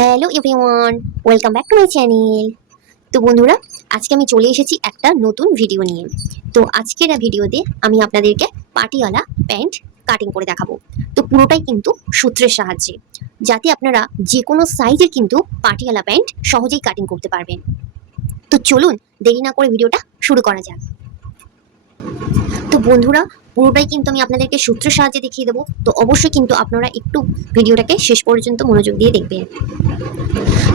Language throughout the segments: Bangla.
Hello everyone, welcome back to my channel. তো বন্ধুরা, আজকে আমি চলে এসেছি একটা নতুন ভিডিও নিয়ে। তো আজকের ভিডিওতে আমি আপনাদেরকে পাটিওয়ালা প্যান্ট কাটিং করে দেখাবো। তো পুরোটাই কিন্তু সূত্রের সাহায্যে, যাতে আপনারা যে কোনো সাইজের কিন্তু পাটিওয়ালা প্যান্ট সহজেই কাটিং করতে পারবেন। তো চলুন, দেরি না করে ভিডিওটা শুরু করা যাক। তো বন্ধুরা, পুরোটাই কিন্তু আমি আপনাদেরকে সূত্রের সাহায্যে দেখিয়ে দেবো। তো অবশ্যই কিন্তু আপনারা একটু ভিডিওটাকে শেষ পর্যন্ত মনোযোগ দিয়ে দেখবেন।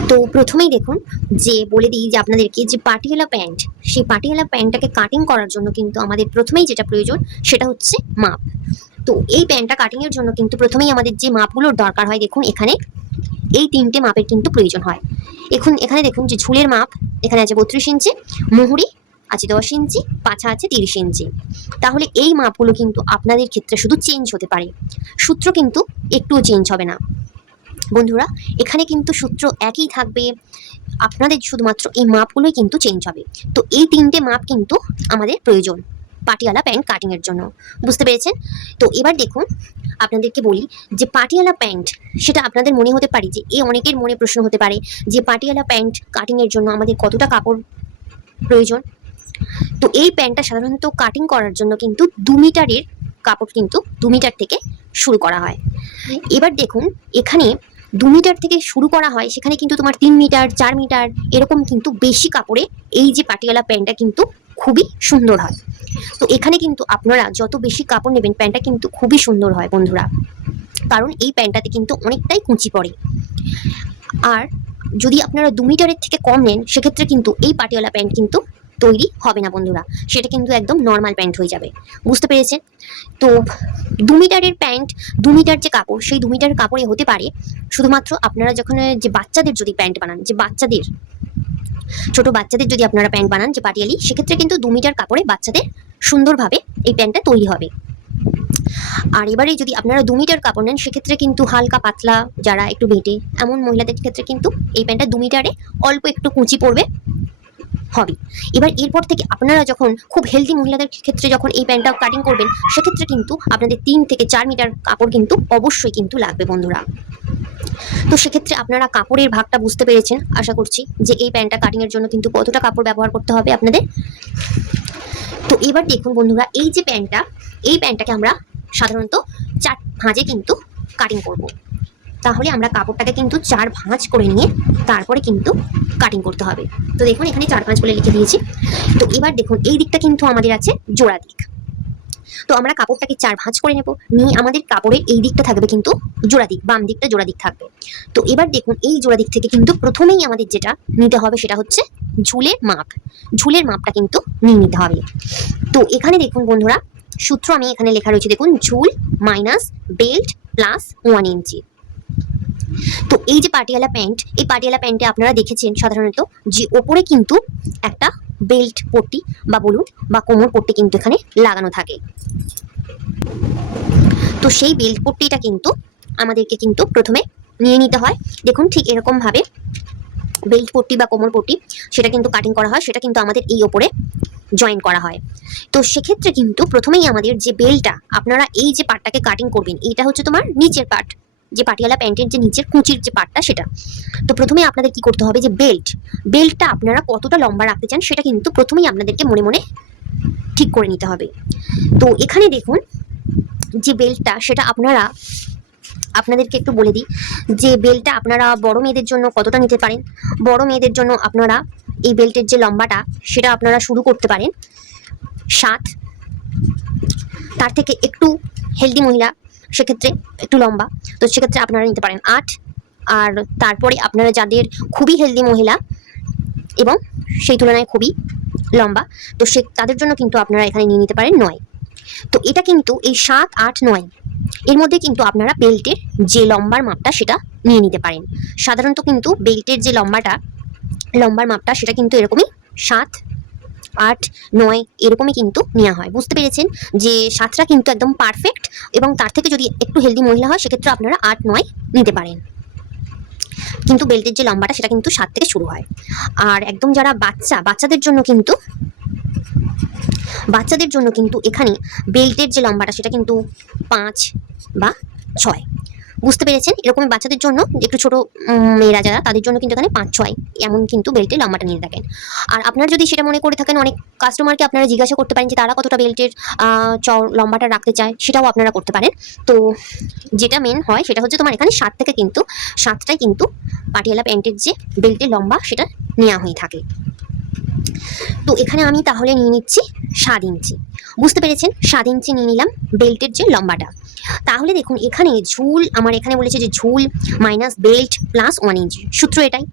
তো প্রথমেই দেখুন, যে বলে দিই যে আপনাদেরকে যে পাটিয়ালা প্যান্ট, সেই পাটিয়ালা প্যান্টটাকে কাটিং করার জন্য কিন্তু আমাদের প্রথমেই যেটা প্রয়োজন, সেটা হচ্ছে মাপ। তো এই প্যান্টটা কাটিংয়ের জন্য কিন্তু প্রথমেই আমাদের যে মাপগুলোর দরকার হয়, দেখুন এখানে, এই তিনটে মাপের কিন্তু প্রয়োজন হয়। এখন এখানে দেখুন যে ঝুলের মাপ, এখানে আছে বত্রিশ ইঞ্চি, মুহুরি আছে দশ ইঞ্চি পাছা আছে তিরিশ ইঞ্চি। তাহলে এই মাপগুলো কিন্তু আপনাদের ক্ষেত্রে শুধু চেঞ্জ হতে পারে। সূত্র কিন্তু একটুও চেঞ্জ হবে না। বন্ধুরা, এখানে কিন্তু সূত্র একই থাকবে। আপনাদের শুধুমাত্র এই মাপগুলোই কিন্তু চেঞ্জ হবে। তো এই তিনটে মাপ কিন্তু আমাদের প্রয়োজন পাটিয়ালা প্যান্ট কাটিংয়ের জন্য। বুঝতে পেরেছেন? তো এবার দেখুন, আপনাদেরকে বলি যে পাটিয়ালা প্যান্ট সেটা আপনাদের মনে হতে পারে যে এ অনেকের মনে প্রশ্ন হতে পারে যে পাটিয়ালা প্যান্ট কাটিংয়ের জন্য আমাদের কতটা কাপড় প্রয়োজন। তো এই প্যান্টটা সাধারণত কাটিং করার জন্য কিন্তু দু মিটারের কাপড় কিন্তু দু মিটার থেকে শুরু করা হয়। এবার দেখুন, এখানে দু মিটার থেকে শুরু করা হয়, সেখানে কিন্তু তোমার তিন মিটার চার মিটার এরকম কিন্তু বেশি কাপড়ে এই যে পাটিয়ালা প্যান্টটা কিন্তু খুবই সুন্দর হয়। তো এখানে কিন্তু আপনারা যত বেশি কাপড় নেবেন, প্যান্টটা কিন্তু খুবই সুন্দর হয় বন্ধুরা। কারণ এই প্যান্টটাতে কিন্তু অনেকটাই কুঁচি পড়ে। আর যদি আপনারা দু মিটারের থেকে কম নেন, সেক্ষেত্রে কিন্তু এই পাটিয়ালা প্যান্ট কিন্তু তৈরি হবে না বন্ধুরা। সেটা কিন্তু একদম নর্মাল প্যান্ট হয়ে যাবে। বুঝতে পেরেছেন? তো দু মিটারের প্যান্ট দু মিটার যে কাপড়, সেই দু মিটার কাপড়ে হতে পারে শুধুমাত্র আপনারা যখন যে বাচ্চাদের যদি প্যান্ট বানান, যে বাচ্চাদের, ছোট বাচ্চাদের যদি আপনারা প্যান্ট বানান, যে পাটিয়ালি, সেক্ষেত্রে কিন্তু দু মিটার কাপড়ে বাচ্চাদের সুন্দরভাবে এই প্যান্টটা তৈরি হবে। আর এবারে যদি আপনারা দু মিটার কাপড় নেন, সেক্ষেত্রে কিন্তু হালকা পাতলা যারা একটু বেটে, এমন মহিলাদের ক্ষেত্রে কিন্তু এই প্যান্টটা দু মিটারে অল্প একটু কুচি পড়বে হবে এবার এরপর থেকে আপনারা যখন খুব হেলদি মহিলাদের ক্ষেত্রে যখন এই প্যান্টটা কাটিং করবেন, সেক্ষেত্রে কিন্তু আপনাদের তিন থেকে চার মিটার কাপড় কিন্তু অবশ্যই কিন্তু লাগবে বন্ধুরা। তো সেক্ষেত্রে আপনারা কাপড়ের ভাগটা বুঝতে পেরেছেন। আশা করছি যে এই প্যান্টটা কাটিংয়ের জন্য কিন্তু কতটা কাপড় ব্যবহার করতে হবে আপনাদের। তো এবার দেখুন বন্ধুরা, এই যে প্যান্টটা, এই প্যান্টটাকে আমরা সাধারণত চার ভাঁজে কিন্তু কাটিং করব। তাহলে আমরা কাপড়টাকে কিন্তু চার ভাঁজ করে নিয়ে তারপরে কিন্তু কাটিং করতে হবে। তো দেখুন, এখানে চার ভাঁজ বলে লিখে দিয়েছি। তো এবার দেখুন, এই দিকটা কিন্তু আমাদের আছে জোড়া দিক। তো আমরা কাপড়টাকে চার ভাঁজ করে নেব। নিয়ে আমাদের কাপড়ের এই দিকটা থাকবে কিন্তু জোড়া দিক, বাম দিকটা জোড়া দিক থাকবে। তো এবার দেখুন, এই জোড়া দিক থেকে কিন্তু প্রথমেই আমাদের যেটা নিতে হবে সেটা হচ্ছে ঝুলের মাপ। ঝুলের মাপটা কিন্তু নিয়ে নিতে হবে। তো এখানে দেখুন বন্ধুরা, সূত্র আমি এখানে লেখা রয়েছে। দেখুন, ঝুল minus belt plus one inch তো এই যে পাটিয়ালা প্যান্ট, এই পাটিয়ালা প্যান্টে আপনারা দেখেছেন সাধারণত যে ওপরে কিন্তু একটা বেল্ট পট্টি বা বলুন বা কোমর পট্টি কিন্তু এখানে লাগানো থাকে। তো সেই বেল্ট পট্টিটা কিন্তু আমাদেরকে কিন্তু প্রথমে নিয়ে নিতে হয়। দেখুন ঠিক এরকম ভাবে বেল্ট পট্টি বা কোমর পট্টি, সেটা কিন্তু কাটিং করা হয়, সেটা কিন্তু আমাদের এই ওপরে জয়েন করা হয়। তো সেক্ষেত্রে কিন্তু প্রথমেই আমাদের যে বেলটা আপনারা এই যে পার্টটাকে কাটিং করবেন, এইটা হচ্ছে তোমার নিচের পার্ট যে পাটিয়ালা প্যান্টের যে নিচের কুচির যে পাটটা সেটা। তো প্রথমে আপনাদের কি করতে হবে যে বেল্ট বেল্টটা আপনারা কতটা লম্বা রাখতে চান সেটা কিন্তু প্রথমেই আপনাদেরকে মনে মনে ঠিক করে নিতে হবে। তো এখানে দেখুন যে বেল্টটা সেটা আপনারা, আপনাদেরকে একটু বলে দিই যে বেল্টটা আপনারা বড় মেয়েদের জন্য কতটা নিতে পারেন? বড় মেয়েদের জন্য আপনারা এই বেল্টের যে লম্বাটা সেটা আপনারা শুরু করতে পারেন সাত। তার থেকে একটু হেলদি মহিলা সেক্ষেত্রে একটু লম্বা। তো সেক্ষেত্রে আপনারা নিতে পারেন আট। আর তারপরে আপনারা যাদের খুবই হেলদি মহিলা এবং সেই তুলনায় খুবই লম্বা, তো সে তাদের জন্য কিন্তু আপনারা এখানে নিয়ে নিতে পারেন নয়। তো এটা কিন্তু এই সাত, আট, নয়, এর মধ্যে কিন্তু আপনারা বেল্টের যে লম্বার মাপটা সেটা নিয়ে নিতে পারেন। সাধারণত কিন্তু বেল্টের যে লম্বাটা, লম্বার মাপটা সেটা কিন্তু এরকমই সাত আট, নয়, এরকমই কিন্তু নেওয়া হয়। বুঝতে পেরেছেন যে সাতটা কিন্তু একদম পারফেক্ট এবং তার থেকে যদি একটু হেলদি মহিলা হয়, সেক্ষেত্রে আপনারা আট, নয় নিতে পারেন। কিন্তু বেল্টের যে লম্বাটা, সেটা কিন্তু সাত থেকে শুরু হয়। আর একদম যারা বাচ্চা, বাচ্চাদের জন্য কিন্তু, বাচ্চাদের জন্য কিন্তু এখানে বেল্টের যে লম্বাটা, সেটা কিন্তু পাঁচ বা ছয়। বুঝতে পেরেছেন? এরকম বাচ্চাদের জন্য একটু ছোট মেয়েরা যারা, তাদের জন্য কিন্তু এখানে পাঁচ, ছয়, এমন কিন্তু বেল্টের লম্বাটা নিয়ে থাকেন। আর আপনারা যদি সেটা মনে করে থাকেন, অনেক কাস্টমারকে আপনারা জিজ্ঞাসা করতে পারেন যে তারা কতটা বেল্টের চও লম্বাটা রাখতে চায়, সেটাও আপনারা করতে পারেন। তো যেটা মেন হয়, সেটা হচ্ছে তোমার এখানে সাত থেকে কিন্তু সাতটাই কিন্তু পাটিয়ালা প্যান্টের যে বেল্টের লম্বা, সেটা নেওয়া হয়ে থাকে। তো এখানে আমি তাহলে নিয়ে নিচ্ছি সাত ইঞ্চি। বুঝতে পেরেছেন? সাত ইঞ্চি নিয়ে নিলাম বেল্টের যে লম্বাটা। তাহলে দেখুন, এখানে ঝুল, আমার এখানে বলেছে যে ঝুল minus belt plus one inch সূত্র এটাই।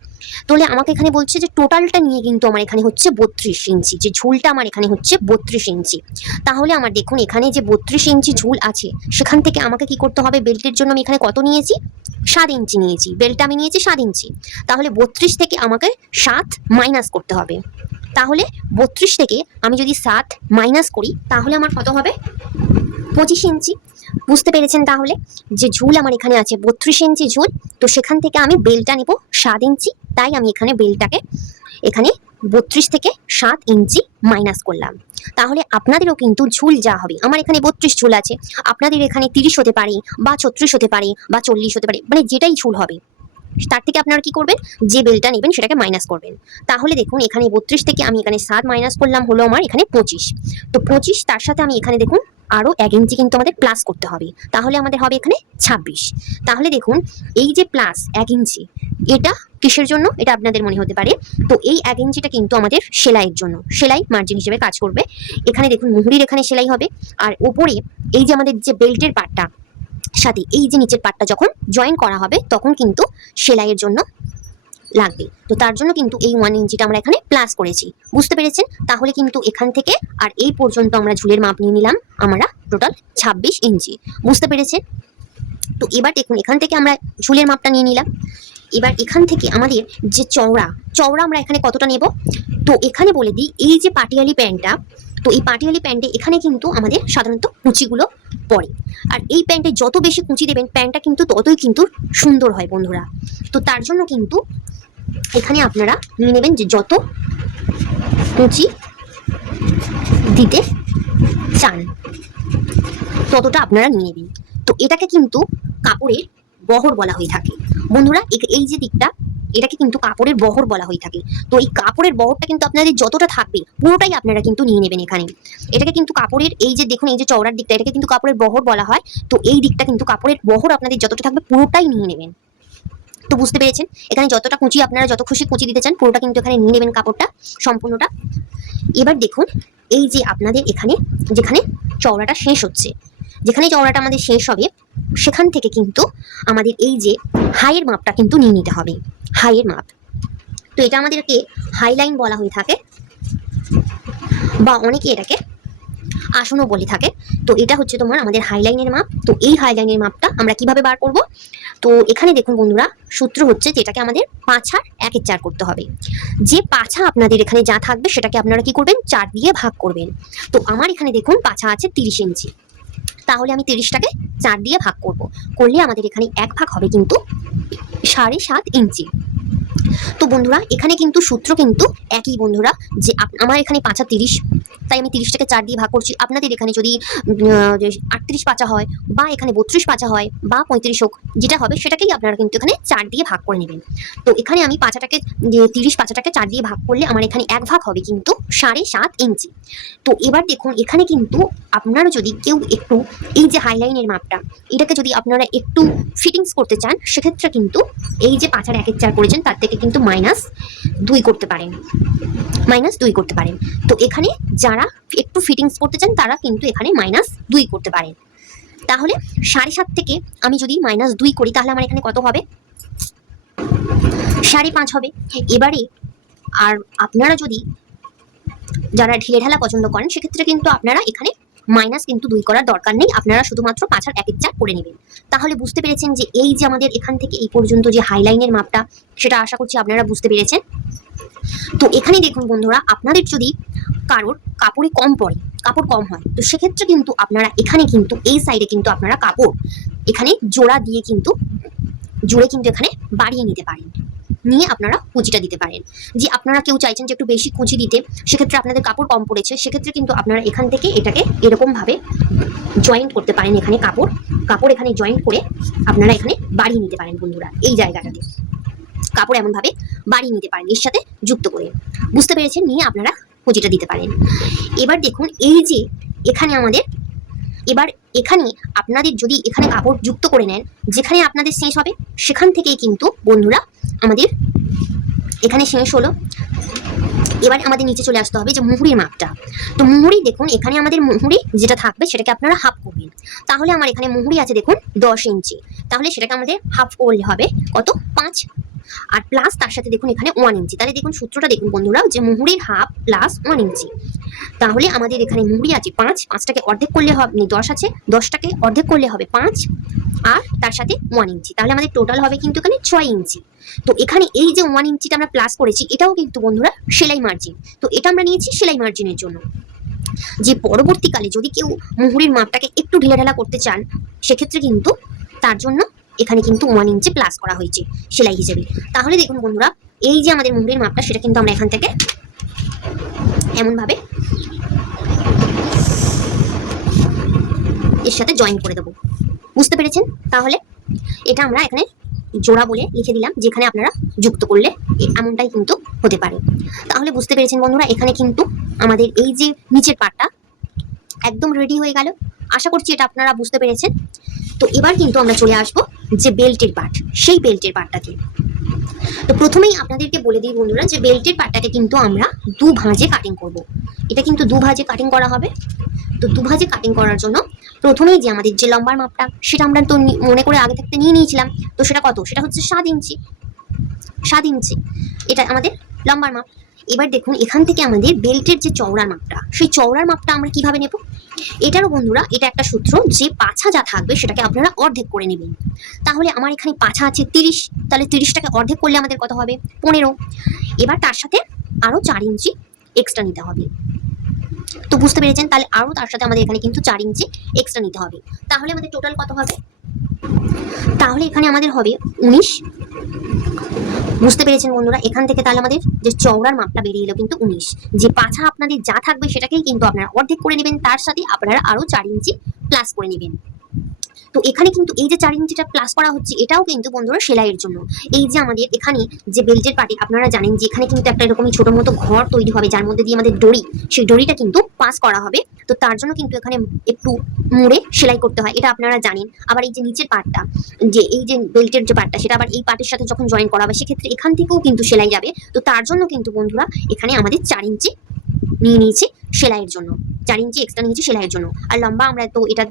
তাহলে আমাকে এখানে বলছে যে টোটালটা নিয়ে কিন্তু আমার এখানে হচ্ছে বত্রিশ ইঞ্চি, যে ঝুলটা আমার এখানে হচ্ছে বত্রিশ ইঞ্চি। তাহলে আমার দেখুন, এখানে যে বত্রিশ ইঞ্চি ঝুল আছে, সেখান থেকে আমাকে কি করতে হবে? বেল্টের জন্য আমি এখানে কত নিয়েছি? সাত ইঞ্চি নিয়েছি। বেল্ট আমি নিয়েছি সাত ইঞ্চি। তাহলে বত্রিশ থেকে আমাকে সাত মাইনাস করতে হবে। তাহলে বত্রিশ থেকে আমি যদি সাত মাইনাস করি, তাহলে আমার কত হবে? পঁচিশ ইঞ্চি। বুঝতে পেরেছেন তাহলে? যে ঝুল আমার এখানে আছে, বত্রিশ ইঞ্চি ঝুল, তো সেখান থেকে আমি বেলটা নিব সাত ইঞ্চি, তাই আমি এখানে বেলটাকে এখানে বত্রিশ থেকে সাত ইঞ্চি মাইনাস করলাম। তাহলে আপনাদেরও কিন্তু ঝুল যা হবে, আমার এখানে বত্রিশ ঝুল আছে, আপনাদের এখানে তিরিশ হতে পারে, বা ছত্রিশ হতে পারে, বা চল্লিশ হতে পারে মানে যেটাই ঝুল হবে। তার থেকে আপনারা কি করবেন? যে বেলটা নেবেন সেটাকে মাইনাস করবেন। তাহলে দেখুন, এখানে বত্রিশ থেকে আমি এখানে সাত মাইনাস করলাম, হলো আমার এখানে পঁচিশ। তো পঁচিশ, তার সাথে আমি এখানে দেখুন আরও এক ইঞ্চি কিন্তু আমাদের প্লাস করতে হবে। তাহলে আমাদের হবে এখানে ছাব্বিশ। তাহলে দেখুন, এই যে প্লাস এক ইঞ্চি এটা কিসের জন্য? এটা আপনাদের মনে হতে পারে। তো এই এক ইঞ্চিটা কিন্তু আমাদের সেলাইয়ের জন্য, সেলাই মার্জিন হিসেবে কাজ করবে। এখানে দেখুন, মুহুরির এখানে সেলাই হবে। আর ওপরে এই যে আমাদের যে বেল্টের পার্টটা সাথে এই যে নিচের পার্টটা যখন জয়েন করা হবে, তখন কিন্তু সেলাইয়ের জন্য লাগবে। তো তার জন্য কিন্তু এই ওয়ান ইঞ্চিটা আমরা এখানে প্লাস করেছি। বুঝতে পেরেছেন? তাহলে কিন্তু এখান থেকে আর এই পর্যন্ত আমরা ঝুলের মাপ নিয়ে নিলাম আমরা টোটাল ছাব্বিশ ইঞ্চি বুঝতে পেরেছেন? তো এবার দেখুন, এখান থেকে আমরা ঝুলের মাপটা নিয়ে নিলাম। এবার এখান থেকে আমাদের যে চওড়া চওড়া আমরা এখানে কতটা নেব? তো এখানে বলে দিই, এই যে পাটিয়ালি প্যান্টটা তো এই পাটিয়ালি প্যান্টে এখানে কিন্তু আমাদের সাধারণত কুচিগুলো পড়ে আর এই প্যান্টে যত বেশি কুচি দেবেন, প্যান্টটা কিন্তু ততই কিন্তু সুন্দর হয় বন্ধুরা। তো তার জন্য কিন্তু এখানে আপনারা নিয়ে নেবেন যে যত কুচি দিতে চান, ততটা আপনারা নিয়ে নেবেন তো এটাকে কিন্তু কাপড়ের বহর বলা হয়ে থাকে। বন্ধুরা এই যে দিকটা এটাকে কিন্তু কাপড়ের বহর বলা হয়ে থাকে। তো এই কাপড়ের বহরটা কিন্তু আপনাদের যতটা থাকবে, পুরোটাই আপনারা কিন্তু নিয়ে নেবেন এখানে। এটাকে কিন্তু কাপড়ের, এই যে দেখুন, এই যে চওড়ার দিকটা, এটাকে কিন্তু কাপড়ের বহর বলা হয়। তো এই দিকটা কিন্তু কাপড়ের বহর আপনাদের যতটা থাকবে, পুরোটাই নিয়ে নেবেন। তো বুঝতে পেরেছেন? এখানে যতটা কুচি আপনারা যত খুশি কুচি দিতে চান, পুরোটা কিন্তু এখানে নিয়ে নেবেন কাপড়টা, সম্পূর্ণটা। এবার দেখুন, এই যে আপনাদের এখানে, যেখানে চওড়াটা শেষ হচ্ছে। যেখানে চওড়াটা আমাদের শেষ হবে, সেখান থেকে কিন্তু আমাদের এই যে হাইয়ের মাপটা কিন্তু নিয়ে নিতে হবে। হাইয়ের মাপ। তো এটা আমাদেরকে হাইলাইন বলা হয়ে থাকে, বা অনেকে এটাকে আসনও বলে থাকে। তো এটা হচ্ছে তোমার আমাদের হাইলাইনের মাপ। তো এই হাইলাইনের মাপটা আমরা কীভাবে বার করব? তো এখানে দেখুন বন্ধুরা, সূত্র হচ্ছে যেটাকে আমাদের পাছার একের চার করতে হবে। যে পাছা আপনাদের এখানে যা থাকবে সেটাকে আপনারা কি করবেন? চার দিয়ে ভাগ করবেন। তো আমার এখানে দেখুন পাছা আছে তিরিশ ইঞ্চি। তাহলে আমি তিরিশটাকে চার দিয়ে ভাগ করব। করলে আমাদের এখানে এক ভাগ হবে কিন্তু সাড়ে সাত ইঞ্চি। তো বন্ধুরা, এখানে কিন্তু সূত্র কিন্তু একই বন্ধুরা, যে আমার এখানে পাঁচা তিরিশ। তাই আমি তিরিশটাকে চার দিয়ে ভাগ করছি। আপনাদের এখানে যদি আটত্রিশ পাঁচা হয় বা এখানে বত্রিশ পাঁচা হয় বা পঁয়ত্রিশ হোক, যেটা হবে সেটাকেই আপনারা কিন্তু এখানে চার দিয়ে ভাগ করে নেবেন। তো এখানে আমি পাঁচাটাকে তিরিশ পাঁচাটাকে চার দিয়ে ভাগ করলে আমার এখানে এক ভাগ হবে কিন্তু সাড়ে সাত ইঞ্চি। তো এবার দেখুন, এখানে কিন্তু আপনারা যদি কেউ একটু, এই যে হাইলাইনের মাপটা, এটাকে যদি আপনারা একটু ফিটিংস করতে চান, সেক্ষেত্রে কিন্তু এই যে পাঁচার একের চার করেছেন, তার থেকে কিন্তু মাইনাস দুই করতে পারেন। মাইনাস দুই করতে পারেন। তো এখানে যারা একটু ফিটিংস করতে চান, তারা কিন্তু এখানে মাইনাস দুই করতে পারেন। তাহলে সাড়ে সাত থেকে আমি যদি মাইনাস দুই করি, তাহলে আমার এখানে কত হবে? সাড়ে পাঁচ হবে। এবারে আর আপনারা যদি যারা ঢিলে ঢালা পছন্দ করেন, সেক্ষেত্রে কিন্তু আপনারা এখানে মাইনাস কিন্তু দুই করার দরকার নেই। আপনারা শুধুমাত্র পাঁচ পাঁচার একের চার করে নেবেন। তাহলে বুঝতে পেরেছেন যে এই যে আমাদের এখান থেকে এই পর্যন্ত যে হাইলাইনের মাপটা, সেটা আশা করছি আপনারা বুঝতে পেরেছেন। তো এখানে দেখুন বন্ধুরা, আপনাদের যদি কারোর কাপড়ে কম পড়ে, কাপড় কম হয়, তো সেক্ষেত্রে কিন্তু আপনারা এখানে কিন্তু, এই সাইডে কিন্তু আপনারা কাপড় এখানে জোড়া দিয়ে কিন্তু, জোড়ে কিন্তু এখানে বাড়িয়ে নিতে পারেন। নিয়ে আপনারা কুচিটা দিতে পারেন। যে আপনারা কেউ চাইছেন যে একটু বেশি কুচি দিতে, সেক্ষেত্রে আপনাদের কাপড় কম পড়েছে, সেক্ষেত্রে কিন্তু আপনারা এখান থেকে এটাকে এরকমভাবে জয়েন্ট করতে পারেন এখানে কাপড়। কাপড় এখানে জয়েন্ট করে আপনারা এখানে বাড়িয়ে নিতে পারেন বন্ধুরা, এই জায়গাটাতে। কাপড় এমনভাবে বাড়িয়ে নিতে পারেন, এর সাথে যুক্ত করে। বুঝতে পেরেছেন? নিয়ে আপনারা পুঁজিটা দিতে পারেন। এবার দেখুন, এই যে এখানে আমাদের, এবার এখানে আপনাদের যদি এখানে কাপড় যুক্ত করে নেন, যেখানে আপনাদের শেষ হবে, সেখান থেকেই কিন্তু বন্ধুরা আমাদের এখানে শেষ হলো। এবার আমাদের নিচে চলে আসতে হবে যে মুহুরির মাপটা। তো মুহুরি দেখুন, এখানে আমাদের মুহুরি যেটা থাকবে, সেটাকে আপনারা হাফ করবেন। তাহলে আমার এখানে মুহুরি আছে দেখুন দশ ইঞ্চি। তাহলে সেটাকে আমাদের হাফ করলে হবে কত? পাঁচ আর প্লাস তার সাথে দেখুন এখানে ওয়ান ইঞ্চি তাহলে দেখুন সূত্রটা দেখুন বন্ধুরা, যে মুহুরির হাফ প্লাস ওয়ান ইঞ্চি তাহলে আমাদের এখানে মুহুরি আছে পাঁচ, পাঁচটাকে অর্ধেক করলে হবে মানে দশ আছে, দশটাকে অর্ধেক করলে হবে পাঁচ, আর তার সাথে ওয়ান ইঞ্চি তাহলে আমাদের টোটাল হবে কিন্তু এখানে ছয় ইঞ্চি তো এখানে এই যে ওয়ান ইঞ্চিটা আমরা প্লাস করেছি, এটাও কিন্তু বন্ধুরা সেলাই মার্জিন তো এটা আমরা নিয়েছি সেলাই মার্জিনের জন্য। যে পরবর্তীকালে যদি কেউ মুহুরির মাপটাকে একটু ঢিলাঢালা করতে চান, সেক্ষেত্রে কিন্তু তার জন্য এখানে কিন্তু ওয়ান ইঞ্চি প্লাস করা হয়েছে সেলাই হিসেবে। তাহলে দেখুন বন্ধুরা, এই যে আমাদের মুহুরির মাপটা, সেটা কিন্তু আমরা এখান থেকে এমনভাবে এর সাথে জয়েন করে দেবো। বুঝতে পেরেছেন? তাহলে এটা আমরা এখানে জোড়া বলে লিখে দিলাম, যেখানে আপনারা যুক্ত করলে এমনটাই কিন্তু হতে পারে। তাহলে বুঝতে পেরেছেন বন্ধুরা, এখানে কিন্তু আমাদের এই যে নিচের পাটটা একদম রেডি হয়ে গেল। আশা করছি এটা আপনারা বুঝতে পেরেছেন। তো এবার কিন্তু আমরা চলে আসব যে বেল্টের পার্ট সেই বেল্টের পার্টটাকে তো প্রথমেই আপনাদেরকে বলে দিই বন্ধুরা যে বেল্টের পার্টটাকে কিন্তু আমরা দু ভাঁজে কাটিং করব। এটা কিন্তু দু ভাঁজে কাটিং করা হবে। তো দু ভাঁজে কাটিং করার জন্য প্রথমেই যে আমাদের যে লম্বার মাপটা, সেটা আমরা তো মনে করে আগে থাকতে নিয়ে নিয়েছিলাম। তো সেটা কত? সেটা হচ্ছে সাত ইঞ্চি। সাত ইঞ্চি। এটা আমাদের লম্বার মাপ। এবার দেখুন, এখান থেকে আমাদের বেল্টের যে চওড়ার মাপটা, সেই চওড়ার মাপটা আমরা কীভাবে নেব? এটারও বন্ধুরা, এটা একটা সূত্র যে পাছা যা থাকবে, সেটাকে আপনারা অর্ধেক করে নেবেন। তাহলে আমার এখানে পাছা আছে তিরিশ, তাহলে তিরিশটাকে অর্ধেক করলে আমাদের কত হবে? পনেরো। এবার তার সাথে আরও চার ইঞ্চি এক্সট্রা নিতে হবে। তো বুঝতে পেরেছেন? তাহলে আরও তার সাথে আমাদের এখানে কিন্তু চার ইঞ্চি এক্সট্রা নিতে হবে। তাহলে আমাদের টোটাল কত হবে? তাহলে এখানে আমাদের হবে উনিশ। বুঝতে পেরেছেন বন্ধুরা? এখান থেকে তাহলে আমাদের যে চওড়ার মাপটা বেরিয়ে এলো কিন্তু উনিশ। যে পাছা আপনাদের যা থাকবে সেটাকেই কিন্তু আপনারা অর্ধেক করে নেবেন, তার সাথে আপনারা আরও চার ইঞ্চি প্লাস করে নেবেন। তো এখানে কিন্তু এই যে চার ইঞ্চিটা প্লাস করা হচ্ছে, এটাও কিন্তু বন্ধুরা সেলাইয়ের জন্য। এই যে আমাদের এখানে যে বেল্টের পাটি, আপনারা জানেন যে এখানে কিন্তু একটা এরকমই ছোট মতো ঘর তৈরি হবে, যার মধ্যে দিয়ে আমাদের দড়ি, সেই দড়িটা কিন্তু পাস করা হবে। তো তার জন্য কিন্তু এখানে একটু মুড়ে সেলাই করতে হয়, এটা আপনারা জানেন। আবার এই যে নিচের পার্টটা যে এই যে বেল্টের যে পার্টটা সেটা আবার এই পার্টের সাথে যখন জয়েন করা হবে, সেক্ষেত্রে এখান থেকেও কিন্তু সেলাই যাবে। তো তার জন্য কিন্তু বন্ধুরা এখানে আমাদের চার ইঞ্চি নিয়ে নিয়েছি সেলাইয়ের জন্য, চার ইঞ্চি এক্সট্রা নিয়েছি সেলাইয়ের জন্য। আর লম্বা আমরা তো এটা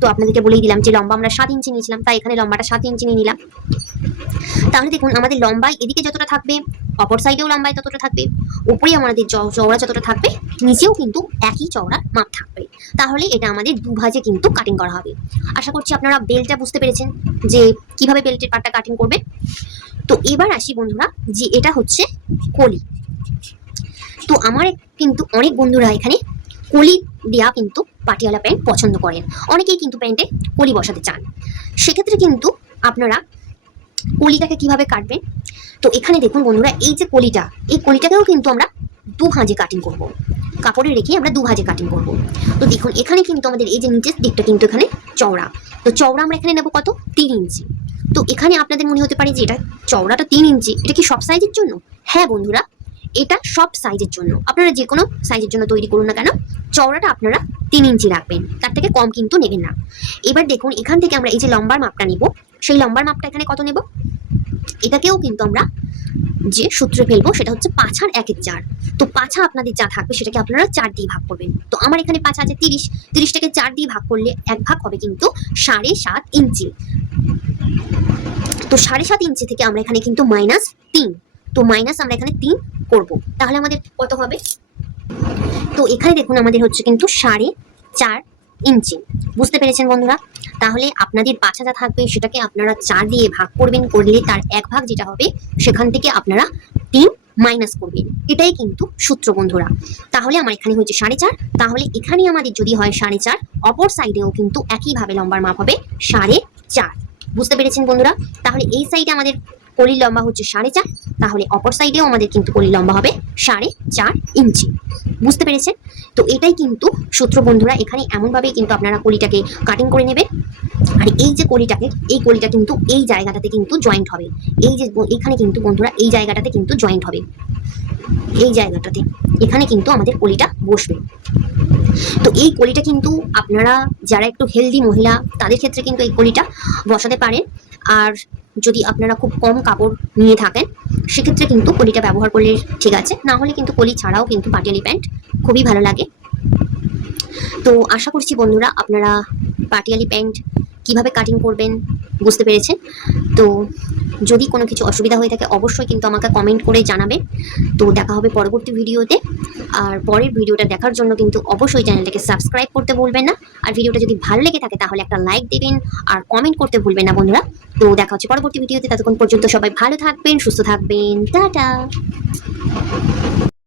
তো আপনাদেরকে বলেই দিলাম যে লম্বা আমরা সাত ইঞ্চি নিয়েছিলাম, তাই এখানে লম্বাটা সাত ইঞ্চি নিয়ে নিলাম। তাহলে দেখুন, আমাদের লম্বায় এদিকে যতটা থাকবে, অপর সাইডেও লম্বায় ততটা থাকবে উপরে আমাদের চওড়া যতটা থাকবে, নিচেও কিন্তু একই চওড়া মাপ থাকবে। তাহলে এটা আমাদের দুভাজে কিন্তু কাটিং করা হবে। আশা করছি আপনারা বেল্টটা বুঝতে পেরেছেন যে কীভাবে বেল্টের পাটটা কাটিং করবে তো এবার আসি বন্ধুরা, যে এটা হচ্ছে কলি। তো আমার কিন্তু অনেক বন্ধুরা এখানে কলি দেওয়া কিন্তু পাটিয়ালা প্যান্ট পছন্দ করেন। অনেকেই কিন্তু প্যান্টে কলি বসাতে চান। সেক্ষেত্রে কিন্তু আপনারা কলিটাকে কীভাবে কাটবেন? তো এখানে দেখুন বন্ধুরা, এই যে কলিটা, এই কলিটাকেও কিন্তু আমরা দু ভাঁজে কাটিং করব। কাপড়ে রেখে আমরা দু ভাঁজে কাটিং করব। তো দেখুন, এখানে কিন্তু আমাদের এই যে নিচের দিকটা কিন্তু এখানে চওড়া। তো চওড়া আমরা এখানে নেব কত? তিন ইঞ্চি। তো এখানে আপনাদের মনে হতে পারে যে এটা চওড়াটা তিন ইঞ্চি। এটা কি সব সাইজের জন্য? হ্যাঁ বন্ধুরা এটা সব সাইজের জন্য। আপনারা যে কোনো সাইজের জন্য তৈরি করুন না কেন, চওড়াটা আপনারা তিন ইঞ্চি রাখবেন। তার থেকে কম কিন্তু নেবেন না। এবার দেখুন, এখান থেকে আমরা এই যে লম্বার মাপটা নিব, সেই লম্বার মাপটা এখানে কত নেব? এটাকেও কিন্তু আমরা যে সূত্রে ফেলব, সেটা হচ্ছে পাছার একের চার। তো পাছা আপনাদের যা থাকবে, সেটাকে আপনারা চার দিয়ে ভাগ করবেন। তো আমার এখানে পাছা আছে তিরিশ। তিরিশটাকে চার দিয়ে ভাগ করলে এক ভাগ হবে কিন্তু সাড়ে সাত ইঞ্চি। তো সাড়ে সাত ইঞ্চি থেকে আমরা এখানে কিন্তু মাইনাস তিন তো মাইনাস আমরা এখানে তিন করব। তাহলে আমাদের কত হবে? তো এখানে দেখুন আমাদের হচ্ছে কিন্তু সাড়ে চার ইঞ্চি। বুঝতে পেরেছেন বন্ধুরা? তাহলে আপনাদের পাছা যা থাকবে, সেটাকে আপনারা চার দিয়ে ভাগ করবেন, করলে তার এক ভাগ যেটা হবে, সেখান থেকে আপনারা তিন মাইনাস করবেন। এটাই কিন্তু সূত্র বন্ধুরা। তাহলে আমার এখানে হচ্ছে সাড়ে চার। তাহলে এখানে আমাদের যদি হয় সাড়ে চার, অপর সাইডেও কিন্তু একইভাবে লম্বার মাপ হবে সাড়ে চার। বুঝতে পেরেছেন বন্ধুরা? তাহলে এই সাইডে আমাদের কলির লম্বা হচ্ছে সাড়ে চার, তাহলে অপর সাইডেও আমাদের কিন্তু কলির লম্বা হবে সাড়ে চার ইঞ্চি। বুঝতে পেরেছেন? তো এটাই কিন্তু সূত্র বন্ধুরা, এখানে এমনভাবেই কিন্তু আপনারা কলিটাকে কাটিং করে নেবেন। আর এই যে কলিটাকে এই কলিটা কিন্তু এই জায়গাটাতে কিন্তু জয়েন্ট হবে। এই যে এখানে কিন্তু বন্ধুরা, এই জায়গাটাতে কিন্তু জয়েন্ট হবে। এই জায়গাটাতে, এখানে কিন্তু আমাদের কলিটা বসবে। তো এই কলিটা কিন্তু আপনারা, যারা একটু হেলদি মহিলা, তাদের ক্ষেত্রে কিন্তু এই কলিটা বসাতে পারেন। আর যদি আপনারা খুব কম কাপড় নিয়ে থাকেন, সেক্ষেত্রে কিন্তু কলিটা ব্যবহার করলে ঠিক আছে। না হলে কিন্তু কলি ছাড়াও কিন্তু পাটিয়ালি প্যান্ট খুবই ভালো লাগে। তো আশা করছি বন্ধুরা, আপনারা পাটিয়ালি প্যান্ট কীভাবে কাটিং করবেন বুঝতে পেরেছেন? তো যদি কোনো কিছু অসুবিধা হয়ে থাকে, অবশ্যই কিন্তু আমাকে কমেন্ট করে জানাবেন তো দেখা হবে পরবর্তী ভিডিওতে আর পরের ভিডিওটা দেখার জন্য কিন্তু অবশ্যই চ্যানেলটাকে সাবস্ক্রাইব করতে ভুলবেন না। আর ভিডিওটা যদি ভালো লেগে থাকে তাহলে একটা লাইক দেবেন আর কমেন্ট করতে ভুলবেন না বন্ধুরা। তো দেখা হচ্ছে পরবর্তী ভিডিওতে, ততক্ষণ পর্যন্ত সবাই ভালো থাকবেন, সুস্থ থাকবেন। টাটা!